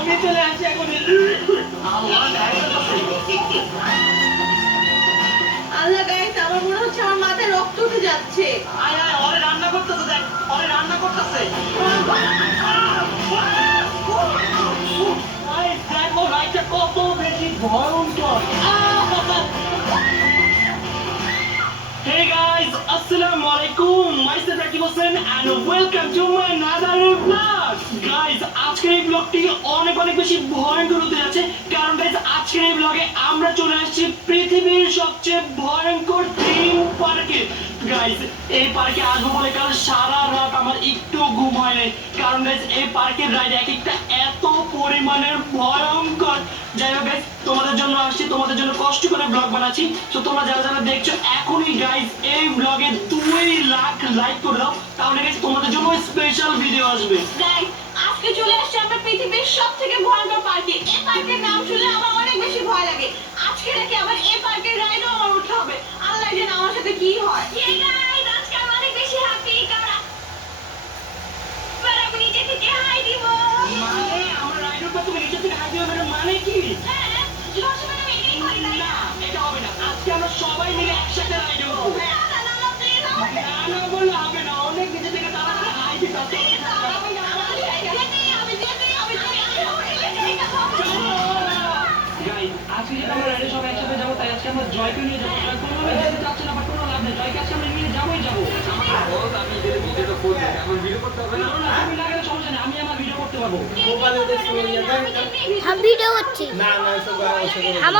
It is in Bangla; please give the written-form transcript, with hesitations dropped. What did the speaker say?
আমি চলে আসি এখন। আল্লাহ গাইস, আমার মনে হচ্ছে আমার মাথায় রক্ত উঠে যাচ্ছে। আয় আয়, ওরে রান্না করতেছে, দেখ ওরে রান্না করতেছে। গাইস দেখো লাইটটা কত বেশি ভয়ঙ্কর। Hey guys, Assalamu alaikum. Myself Rakib Hossain and welcome to my another vlog. Guys, আজকের এই ব্লগটি অনেক বেশি ভয়ঙ্কর হতে যাচ্ছে, কারণ গাইস আজকের এই ব্লগে আমরা চলে আসছি পৃথিবীর সবচেয়ে ভয়ঙ্কর থিম পার্কে। গাইস এই পার্কে আসবো বলে কাল সারা রাত আমার একটু ঘুম হয় নাই, কারণ গাইস এই পার্কের রাইড এক একটা এত পরিমাণের ভয়ঙ্কর। যাই হোক গাইস, তোমাদের জন্য আসছি, তোমাদের জন্য কষ্ট করে ব্লগ বানাচ্ছি। তো তোমরা যারা দেখছো এখনই গাইস এই ব্লগে 2 লাখ লাইক করে দাও, তাহলে গাইস তোমাদের জন্য স্পেশাল ভিডিও আসবে। গাইস, আজকে চলে আসছে আমরা পৃথিবীর সবথেকে ভয়ঙ্কর পার্কে। এই পার্কের নাম শুনলে আমার অনেক বেশি ভয় লাগে। আজকে নাকি আবার এই পার্কের রাইডও আমার উঠতে হবে। আল্লাহ জানে আমার সাথে কি হয়। এই গাইস, আজকে আমি অনেক বেশি হ্যাপি, কারণ আমি নিচে থেকে হাই দিব। মানে আমরা রাইডের পর তুমি নিচে থেকে হাই দিও, মানে কি? হ্যাঁ, লসে মানে আমি এটাই করি, তাই না? না, এটা হবে না। আজকে আমরা সবাই মিলে একসাথে রাইডে উঠবো। না, প্লিজ আমাকে না বললে হবে না, অনেক নিচে থেকে তারা হাই দিতে হবে। গাইস আজকে যেটা আমরা রাইডে সবাই একসাথে যাবো, তাই আজকে আমরা জয়কে নিয়ে যাবো। জয় কোনোভাবে যেতে চাচ্ছে না, বাট কোনো লাভ নেই, জয়কে আজকে আমরা নিয়ে যাবোই যাবো। আমি এদের ভিডিওটা করবো, এখন ভিডিও করতে হবে না। তুমি না গেলে সমস্যা নেই, আমি আমার ভিডিও করতে পারবো। মোবাইলে দেখছি हम वीडियो अच्छी না না, এসব हम